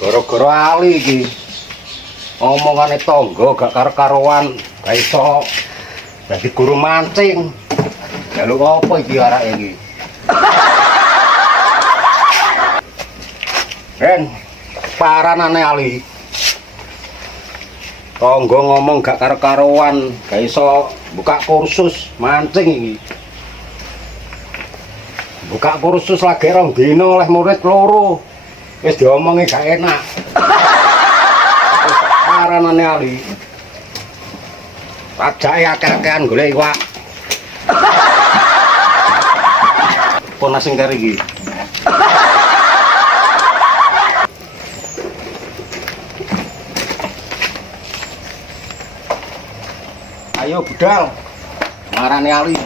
Gara-gara Ali iki. Omongane tangga gak karo-karoan, gak iso dadi guru mancing. Jaluk apa iki arake iki? Ren, paranane Ali. Tangga ngomong gak karo-karoan, gak iso buka kursus mancing iki. Buka kursus lagi rong dino oleh murid loro. Wis diomongi gak enak. Paranane Ali. Pajake akeh-akehan golek iwak. Pon sing kari iki. Ayo budal. Marane Ali.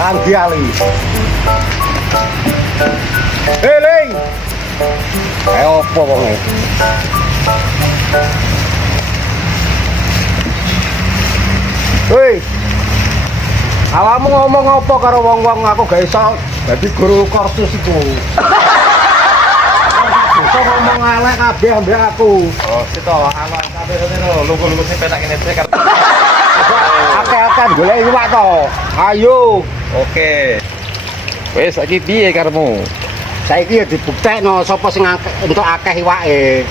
Nanti Ali. Ling. Ayo opo wonge? Hei. Awakmu ngomong apa karo wong-wong aku gak iso dadi guru kursus iku. Iso ngomong elek kabeh ambek aku. Oh, sito awan kabeh ngono lungguh-lungguh sing penak ngene iki kan. Akeh-akeh golek iwak to. Ayo. Oke. Wis saiki piye karepmu? Saiki ya dibuktekno sapa sing entuk akeh iwake.